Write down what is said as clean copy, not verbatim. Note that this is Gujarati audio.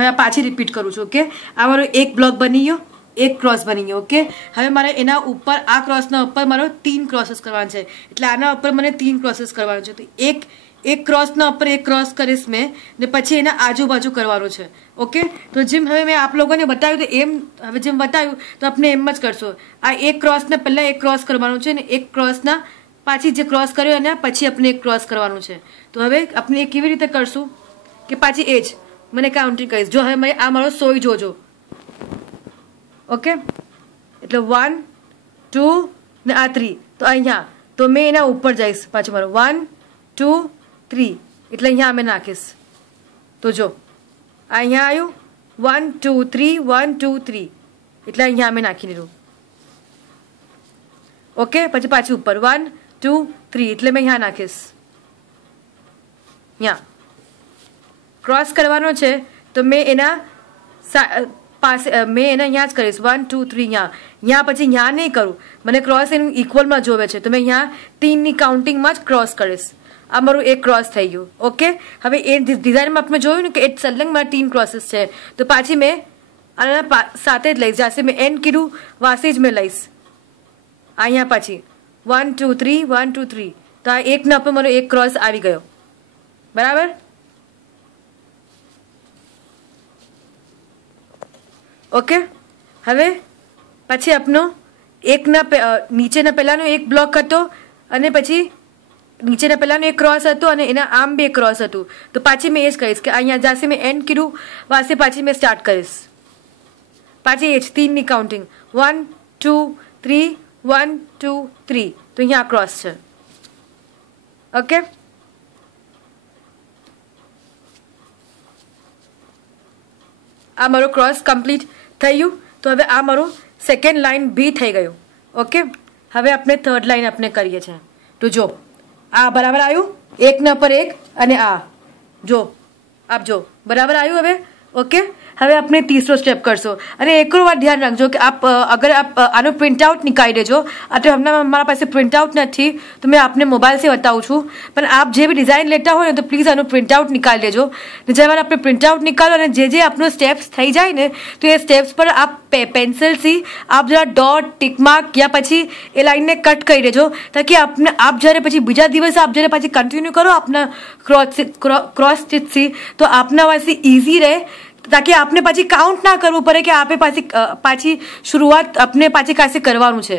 હવે પાછી રિપીટ કરું છું. ઓકે, આ મારો એક બ્લોક બની ગયો, એક ક્રોસ બની ગયો. ઓકે, હવે મારે એના ઉપર આ ક્રોસના ઉપર મારો 3 ક્રોसेस કરવાના છે, એટલે આના ઉપર મને 3 ક્રોसेस કરવાના છે. તો એક ક્રોસના ઉપર એક ક્રોસ કરીશ મેં, ને પછી એના આજુબાજુ કરવાનું છે. ઓકે, તો જેમ હવે મેં આપ લોકોને બતાવ્યું તો એમ હવે જેમ બતાવ્યું તો આપણે એમ જ કરશો. આ એક ક્રોસને પહેલાં એક ક્રોસ કરવાનું છે, ને એક ક્રોસના પાછી જે ક્રોસ કર્યો અને પછી આપણે એક ક્રોસ કરવાનું છે. તો હવે આપણે એ કેવી રીતે કરશું કે પાછી એ જ મને કાઉન્ટિંગ કરીશ. જો હવે આ મારો સોય જોજો. ઓકે, એટલે 1 2 ને આ 3. તો અહીંયા તો મેં એના ઉપર જઈશ પાછું મારો 1 2 3, એટલે અહીંયા અમે નાખીશ. તો જો અહીંયા આવ્યું 1 2 3 1 2 3, એટલે અહીંયા અમે નાખી દીધું. ઓકે, પછી પાછી ઉપર 1 2 3, એટલે મેં અહીંયા નાખીશ. અહીંયા ક્રોસ કરવાનો છે તો મેં એના પાસે મેં એના અહીંયા જ કરીશ 1 2 3. અહીંયા પછી અહીંયા નહીં કરું, મને ક્રોસ એનું ઇક્વલમાં જોવે છે, તો મેં અહીંયા 3ની કાઉન્ટિંગમાં જ ક્રોસ કરીશ. આ મારું એક ક્રોસ થઈ ગયું. ઓકે, હવે એ ડિઝાઇનમાં આપણે જોયું ને કે એ સલંગમાં 3 ક્રોસીસ છે, તો પાછી મેં આના સાથે જ લઈશ. જાશે મેં એન કીધું વાસે જ મેં લઈશ. અહીંયા પાછી 1 2 3 1 2 3, તો આ એકના પર મારો એક ક્રોસ આવી ગયો. બરાબર. ઓકે, હવે પછી આપનો નીચેના પહેલાંનો એક બ્લોક હતો, અને પછી નીચેના પહેલાંનો એક ક્રોસ હતો, અને એના આમ બે ક્રોસ હતું. તો પાછી મેં એ જ કહીશ કે અહીંયા જાશે મેં એન્ડ કીધું વાસે પાછી મેં સ્ટાર્ટ કરીશ. પાછી એ જ 3ની કાઉન્ટિંગ 1 2 3 1 2 3, તો અહીંયા ક્રોસ છે. ઓકે, આ મારો ક્રોસ કમ્પ્લીટ થઈ ગયું. તો હવે આ મારું સેકન્ડ લાઇન બી થઈ ગયું. ઓકે, હવે આપણે થર્ડ લાઇન આપણે કરીએ છીએ. તો જો આ બરાબર આવ્યું, એકના પર એક, અને આ જો આપ જો બરાબર આવ્યું. હવે ઓકે, હવે આપણે तीसरो स्टेप करशो. અને એક વાત ધ્યાન રાખજો કે આપ અગર આપ આનો પ્રિન્ટઆઉટ નિકાળી દેજો. એટલે હમણાં મારા પાસે પ્રિન્ટઆઉટ નથી, તો મેં આપને મોબાઈલ से बताऊँ છું, પણ આપ જે બી ડિઝાઇન લેતા હોય ને તો પ્લીઝ આનો પ્રિન્ટઆઉટ નિકાળી દેજો. ને જ્યારે આપણે પ્રિન્ટઆઉટ નિકાળો અને જે આપણો સ્ટેપ્સ થઈ જાય ને, તો એ સ્ટેપ્સ પર આપ પેન્સિલથી આપ જરા ડોટ ટિક માર્ક યા પછી એ લાઇનને કટ કરી દેજો, તાકી આપ જ્યારે પછી બીજા દિવસે આપ જ્યારે પાછી કન્ટિન્યુ કરો આપના ક્રોસ સ્ટિચથી, તો આપના વાસ્તે ઇઝી રહે, તાકી આપને પાછી કાઉન્ટ ના કરવું પડે કે આપે પાછી શરૂઆત આપને પાછી કાશે કરવાનું છે.